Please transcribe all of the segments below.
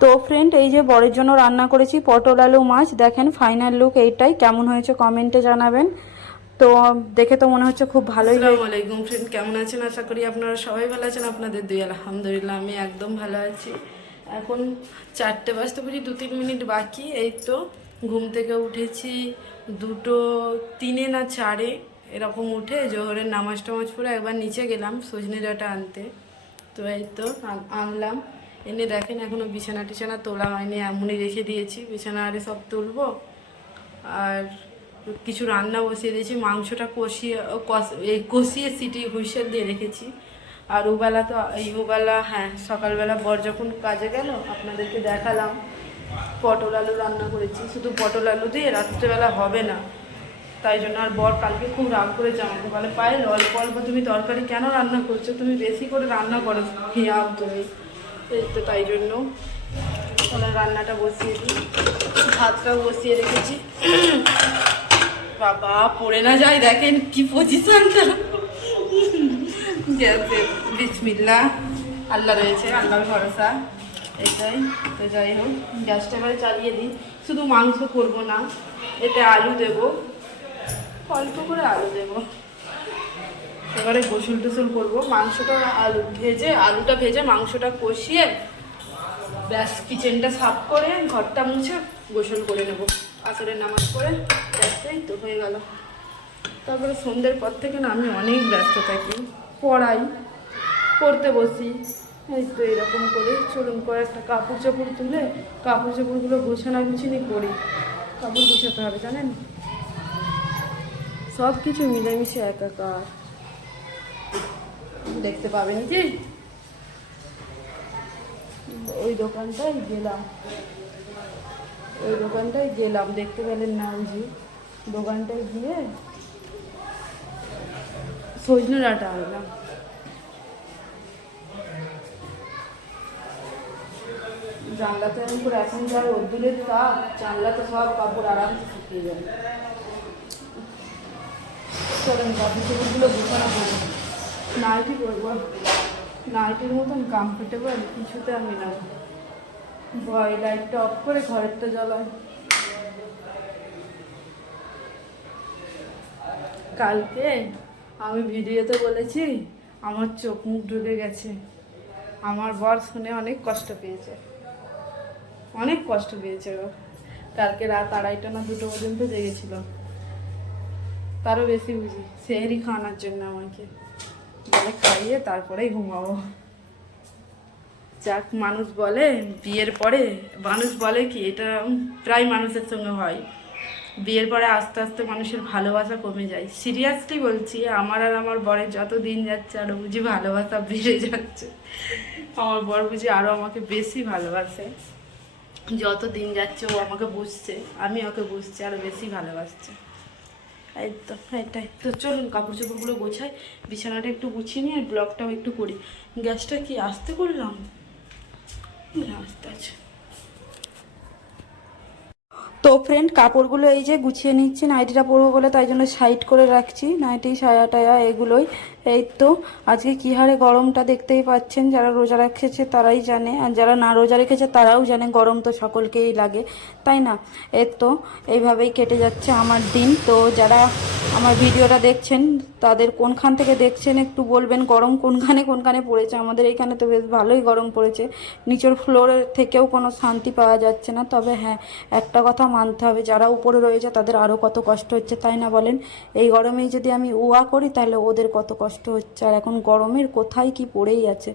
তো ফ্রেন্ড এই যে বরের জন্য রান্না করেছি, পটল আলু, মাছ, দেখেন ফাইনাল লুক এইটাই। কেমন হয়েছে কমেন্টে জানাবেন। তো দেখে তো মনে হচ্ছে খুব ভালোই আলাইকুম ফ্রেন্ড কেমন আছেন? আশা করি আপনারা সবাই ভালো আছেন, আপনাদের দুই, আলহামদুলিল্লাহ, আমি একদম ভালো আছি। এখন চারটে বাজতে বুঝি দু তিন মিনিট বাকি, এই তো ঘুম থেকে উঠেছি দুটো, তিনে না চারে, এরকম উঠে জোহরের নামাজ টামাজ পরে একবার নিচে গেলাম সজনে ডাটা আনতে। তো এই তো আনলাম। এনে দেখেন এখনও বিছানা টিছানা তোলা হয়নি, এমনই রেখে দিয়েছি। বিছানা আরে সব তুলবো। আর কিছু রান্না বসিয়ে দিয়েছি, মাংসটা কষিয়ে কষ- এই কষিয়ে সিটি হুইসেল দিয়ে রেখেছি। আর ওবেলা তো, এই ওবেলা হ্যাঁ সকালবেলা বর যখন কাজে গেল, আপনাদেরকে দেখালাম, পটল আলু রান্না করেছি। শুধু পটল আলু দিয়ে রাত্রেবেলা হবে না। তাই জন্য আর বর কালকে খুব রাগ করেছে আমাকে। বলে, পায়েল, অল্প অল্প তুমি তরকারি কেন রান্না করছ? তুমি বেশি করে রান্না করো, খেয়াও তুমি। তো তাই জন্য তাহলে রান্নাটা বসিয়ে দিই। ভাতটাও বসিয়ে রেখেছি। বাবা, পড়ে না যায়, দেখেন কি পজিশনটা বিসমিল্লা আল্লাহ রয়েছে, আল্লাহর ভরসা। এটাই, তো যাই হোক, গ্যাসটা এবারে চালিয়ে দিই। শুধু মাংস করব না, এতে আলু দেব। অল্প করে আলু দেব। এবারে গোসল টোসল করব। মাংসটা আলু ভেজে, আলুটা ভেজে মাংসটা কষিয়ে ব্যাস কিচেনটা সাফ করে ঘরটা মুছে গোসল করে নেব। আসরের নামাজ পড়ে ব্যাসটাই তো হয়ে গেল। তারপরে সন্ধ্যের পর থেকে না আমি অনেক ব্যস্ত থাকি। পড়াই, পড়তে বসি। এই তো এরকম করে চলুন করে একটা কাপড় চাপড় তুলে কাপড় চাপড়গুলো গোছানো গুছিনি করি কাপড় গুছাতে হবে জানেন? সব কিছু মিলেমিশে একাকার। দেখতে পাবেন। কি ওই দোকানটায় গেলাম। ওই দোকানটায় গেলাম দেখতে পেলেন না যে দোকানটায় গিয়ে সজনে ডাঁটা আনলাম। জানলাতে আমি পুরো এখন যা রোদ্দুরের তাপ জানলাতে সব কাপড় আরামসে শুকিয়ে যাবে চলেন কাপড় চোপড়গুলো গোছানো করব নাইটি করব নাইটির মতন কমফোর্টেবল কিছুতে আমি না। ভয় লাইটটা অফ করে ঘরেরটা জ্বালাই কালকে আমি ভিডিওতে বলেছি, আমার চোখ মুখ ঢুকে গেছে। আমার বর শুনে অনেক কষ্ট পেয়েছে। অনেক কষ্ট পেয়েছে ও। কালকে রাত আড়াইটা না দুটো পর্যন্ত জেগেছিল। তারও বেশি বুঝি। সেহেরি খাওয়ানোর জন্য আমাকে। বলে খাইয়ে তারপরেই ঘুমাবো। যাক, মানুষ বলে, বিয়ের পরে, মানুষ বলে কি, এটা প্রায় মানুষের সঙ্গে হয়। বিয়ের পরে আস্তে আস্তে মানুষের ভালোবাসা কমে যায়। সিরিয়াসলি বলছি, আমার আর আমার বরের যত দিন যাচ্ছে আরও বুঝি ভালোবাসা বেড়ে যাচ্ছে। আমার বর বুঝি আরও আমাকে বেশি ভালোবাসে। যত দিন যাচ্ছে, ও আমাকে বুঝছে, আমি ওকে বুঝছি আরও বেশি ভালোবাসছে। তো এটাই। তো চলুন কাপড় চোপড়গুলো গোছাই, বিছানাটা একটু গুছিয়ে নিই আর ব্লগটাও একটু করি। গ্যাসটা কি আসতে করলাম? আস্তে আছে। তো ফ্রেন্ড কাপড়গুলো এই যে গুছিয়ে নিচ্ছি, নাইটিটা পরবো বলে, তাই জন্য সাইড করে রাখছি। নাইটি, সায়া, টায়া, এগুলোই। এই তো, আজকে কী হারে গরমটা দেখতেই পাচ্ছেন? যারা রোজা রেখেছে তারাই জানে, আর যারা না রোজা রেখেছে তারাও জানে, গরম তো সকলকেই লাগে, তাই না? এই তো, এইভাবেই কেটে যাচ্ছে আমার দিন। তো যারা আমার ভিডিওটা দেখছেন, তাদের কোনখান থেকে দেখছেন একটু বলবেন, গরম কোনখানে কোনখানে পড়েছে? আমাদের এইখানে তো বেশ ভালোই গরম পড়েছে। নিচের ফ্লোরের থেকেও কোনো শান্তি পাওয়া যাচ্ছে না। তবে হ্যাঁ একটা কথা মানতে হবে, যারা উপরে রয়েছে তাদের আরও কত কষ্ট হচ্ছে, তাই না বলেন? এই গরমেই যদি আমি উয়া করি, তাহলে ওদের কত কষ্ট? হচ্ছে আর এখন গরমের কোথায় কি পড়েই আছে।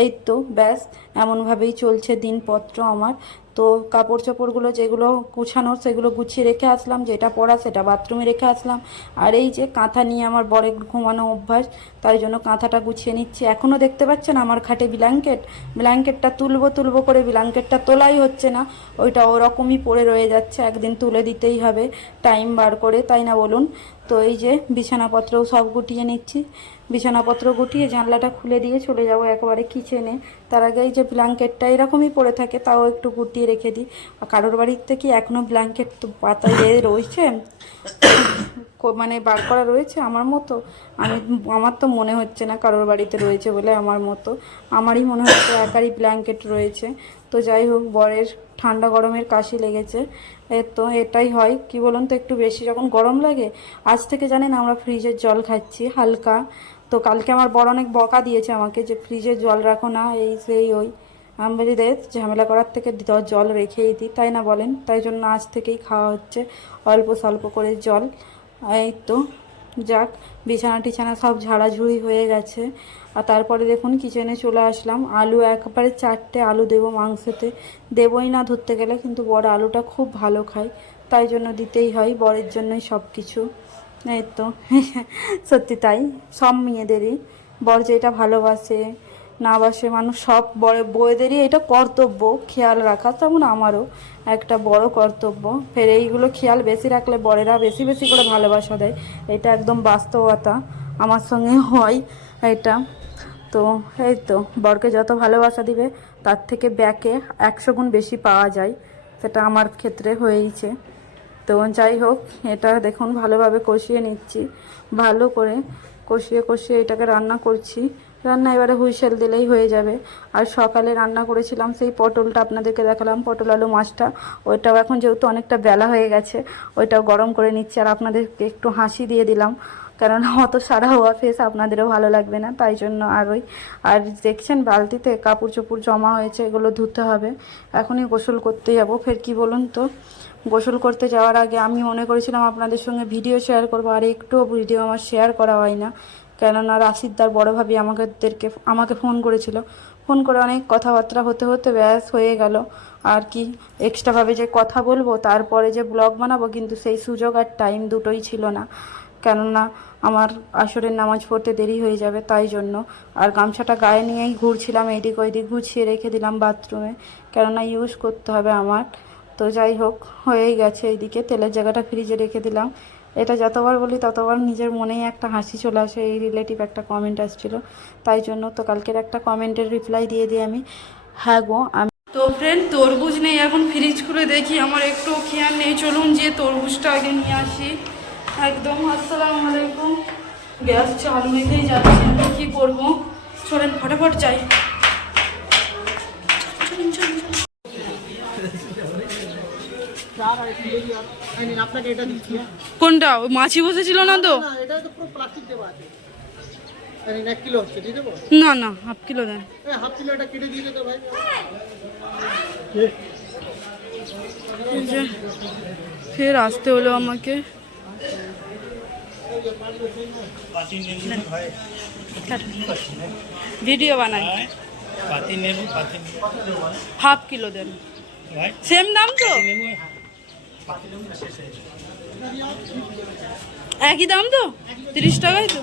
এই তো ব্যাস, এমনভাবেই চলছে দিনপত্র আমার। তো কাপড় চোপড়গুলো যেগুলো গুছানোর সেগুলো গুছিয়ে রেখে আসলাম, যেটা পরা সেটা বাথরুমে রেখে আসলাম। আর এই যে কাঁথা নিয়ে আমার বরের ঘুমানো অভ্যাস, তাই জন্য কাঁথাটা গুছিয়ে নিচ্ছি। এখনও দেখতে পাচ্ছেন আমার খাটে ব্ল্যাঙ্কেট? ব্ল্যাঙ্কেটটা তুলবো তুলবো করে ব্ল্যাঙ্কেটটা তোলাই হচ্ছে না। ওইটা ওরকমই পড়ে রয়ে যাচ্ছে, একদিন তুলে দিতেই হবে, টাইম বার করে, তাই না বলুন? তো এই যে বিছানাপত্রও সব গুটিয়ে নিচ্ছি। বিছানাপত্র গুটিয়ে জানলাটা খুলে দিয়ে চলে যাব একেবারে কিচেনে তার আগে এই যে ব্ল্যাঙ্কেটটা এরকমই পড়ে থাকে, তাও একটু গুটিয়ে রেখে দিই। কারোর বাড়িতে কি এখনও ব্ল্যাঙ্কেট তো পাতা দিয়ে রয়েছে মানে বার করা রয়েছে আমার মতো? আমি, আমার তো মনে হচ্ছে না কারোর বাড়িতে রয়েছে বলে আমার মতো। আমারই মনে হচ্ছে একারই ব্ল্যাঙ্কেট রয়েছে। তো যাই হোক, বরের ঠান্ডা গরমের কাশি লেগেছে। তো এটাই হয়। কি বলুন তো, একটু বেশি যখন গরম লাগে, আজ থেকে জানেন আমরা ফ্রিজের জল খাচ্ছি, হালকা। তো কালকে আমার বড় অনেক বকা দিয়েছে আমাকে যে ফ্রিজে জল রাখো না, এই সেই ওই। আমি ঝামেলা করার থেকে জল রেখেই দিই তাই না বলেন? তাই জন্য আজ থেকেই খাওয়া হচ্ছে অল্প স্বল্প করে জল। এই তো। যাক, বিছানা টিছানা সব ঝাড়াঝুড়ি হয়ে গেছে। আর তারপরে দেখুন কিচেনে চলে আসলাম। আলু একবারে চারটে আলু দেবো মাংসতে। দেবই না ধরতে গেলে, কিন্তু বড় আলুটা খুব ভালো খায়। তাই জন্য দিতেই হয়, বরের জন্যই সব কিছু। এই তো, সত্যি তাই, সব মেয়েদেরই। বর যেটা ভালোবাসে না বাসে মানুষ সব বড় বউদেরই এটা কর্তব্য খেয়াল রাখা তেমন আমারও একটা বড় কর্তব্য। ফের এইগুলো খেয়াল বেশি রাখলে বড়েরা বেশি বেশি করে ভালোবাসা দেয়। এটা একদম বাস্তবতা, আমার সঙ্গে হয় এটা। তো এই তো, বরকে যত ভালোবাসা দিবে, তার থেকে ব্যাকে একশো গুণ বেশি পাওয়া যায়। সেটা আমার ক্ষেত্রে হয়েইছে। তো যাই হোক, এটা দেখুন, ভালোভাবে কষিয়ে নিচ্ছি। ভালো করে কষিয়ে কষিয়ে এটাকে রান্না করছি। রান্না এবারে হুইসেল দিলেই হয়ে যাবে। আর সকালে রান্না করেছিলাম, সেই পটলটা আপনাদেরকে দেখালাম, পটল আলু মাছটা। ওইটাও এখন যেহেতু অনেকটা বেলা হয়ে গেছে, ওইটাও গরম করে নিচ্ছি। আর আপনাদেরকে একটু হাসি দিয়ে দিলাম কারণ অত সারা হওয়া ফেস আপনাদেরও ভালো লাগবে না, তাই জন্য আর ওই আর দেখছেন বালতিতে কাপড় চোপড় জমা হয়েছে, এগুলো ধুতে হবে। এখনই গোসল করতে যাব, ফের কি বলুন তো? গোসল করতে যাওয়ার আগে আমি মনে করেছিলাম আপনাদের সঙ্গে ভিডিও শেয়ার করব, আর একটুও ভিডিও আমার শেয়ার করা হয় না। কেননা রাশিদদার বড় ভাবি আমাদেরকে আমাকে ফোন করেছিল। ফোন করে অনেক কথাবার্তা হতে হতে ব্যাস হয়ে গেল। আর কি এক্সট্রাভাবে যে কথা বলব, তারপরে যে ব্লগ বানাবো, কিন্তু সেই সুযোগ আর টাইম দুটোই ছিল না। কেননা আমার আসরের নামাজ পড়তে দেরি হয়ে যাবে তাই জন্য। আর গামছাটা গায়ে নিয়েই ঘুরছিলাম এইদিক ওইদিক গুছিয়ে রেখে দিলাম বাথরুমে কেননা ইউজ করতে হবে আমার। তো যাই হোক হয়েই গেছে। এইদিকে তেলের জায়গাটা ফ্রিজে রেখে দিলাম। এটা যতবার বলি ততবার নিজের মনেই একটা হাসি চলে আসে, এই রিলেটিভ একটা কমেন্ট আসছিল। তাই জন্য তো কালকের একটা কমেন্টের রিপ্লাই দিয়ে দিই আমি। হ্যাঁ গো, আমি তো ফ্রেন্ড তরমুজ নেই, এখন ফ্রিজ খুলে দেখি, আমার একটু খেয়াল নেই। চলুন যে তরমুজটা আগে নিয়ে আসি। একদম, আসসালামু আলাইকুম। গ্যাস চালু রেখেই যাচ্ছি কী করব? চলেন, ফটাফট যাই। কোনটা? মাছি বসেছিল না তো? না এটা তো পুরো প্লাস্টিক দেওয়া আছে। আর এক কিলো হচ্ছে দিয়ে দেবো না না হাফ কিলো দেন। ফের আসতে হলো আমাকে। ভিডিও বানাই। হাফ কিলো দেন। সেম দাম তো? একই দাম তো? তিরিশ টাকাই তো।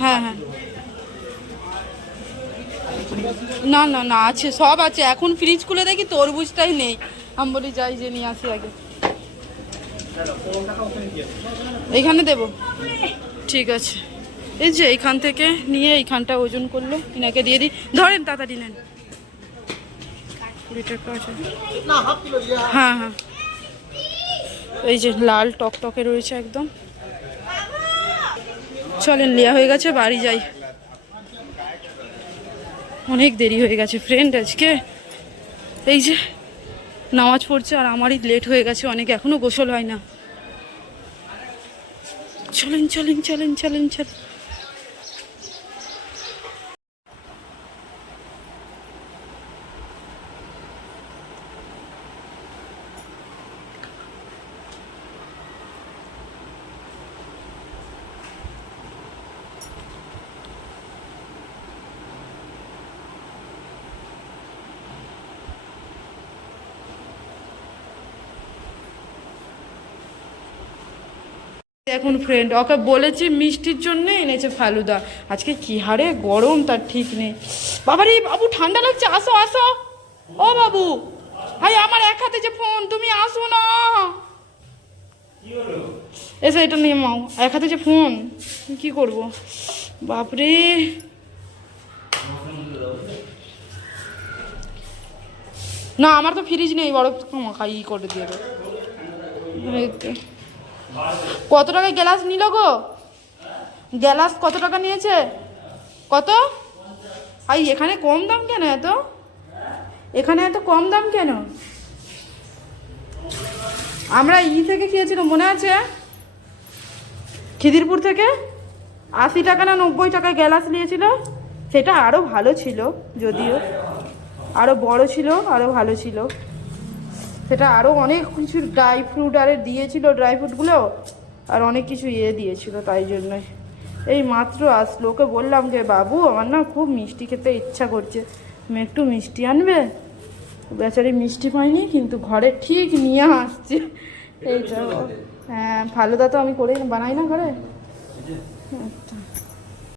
হ্যাঁ হ্যাঁ। না না না, আছে, সব আছে। এখন ফ্রিজ খুলে দেখি, তরমুজটাই নেই। আমি বলি, যাই যে নিয়ে আসি আগে। এইখানে দেব। ঠিক আছে। এই যে এইখান থেকে নিয়ে এইখানটা ওজন করল। ইনাকে দিয়ে দিই। ধরেন, তাড়াতাড়ি নেন। টাকা হাফ কিলো দিয়ে হ্যাঁ হ্যাঁ। এই যে লাল টকটকে রয়েছে একদম। চলেন লিয়া হয়ে গেছে বাড়ি যাই। অনেক দেরি হয়ে গেছে ফ্রেন্ড আজকে। এই যে নামাজ পড়ছে আর আমারই লেট হয়ে গেছে অনেক এখনও গোসল হয় না। চলেন চলেন চলেন চলেন চলেন। এখন ফ্রেন্ড ওকে বলেছি মিষ্টির জন্য এনেছে ফালুদা। আজকে কি হারে গরম, তার ঠিক নেই। বাবারে, বাবু, ঠান্ডা লাগছে, আসো আসো। ও বাবু, ভাই, আমার এক হাতে যে ফোন তুমি আসো না। এসে, এটা নিয়ে মাও এক হাতে যে ফোন কি করব? বাপরে। না, আমার তো ফ্রিজ নেই বড় খাই করে দিয়ে। কত টাকা গ্যালাস নিল গো? গ্যালাস কত টাকা নিয়েছে? কত? আই, এখানে কম দাম কেন এত? এখানে এত কম দাম কেন? আমরা ই থেকে খেয়েছিলাম মনে আছে? খিদিরপুর থেকে? আশি টাকা না নব্বই টাকায় গ্যালাস নিয়েছিল? সেটা আরও ভালো ছিল, যদিও। আরও বড় ছিল আরও ভালো ছিল। সেটা আরও অনেক কিছু ড্রাই ফ্রুট আরে দিয়েছিল ড্রাই ফ্রুটগুলো আর অনেক কিছু ইয়ে দিয়েছিল তাই জন্যই এই মাত্র আসলো ওকে বললাম যে বাবু আমার না খুব মিষ্টি খেতে ইচ্ছা করছে। তুমি একটু মিষ্টি আনবে? বেচারি মিষ্টি পাইনি কিন্তু ঘরে ঠিক নিয়ে আসছে। এই তো হ্যাঁ ফালুদা তো আমি করে বানাই না ঘরে। আচ্ছা।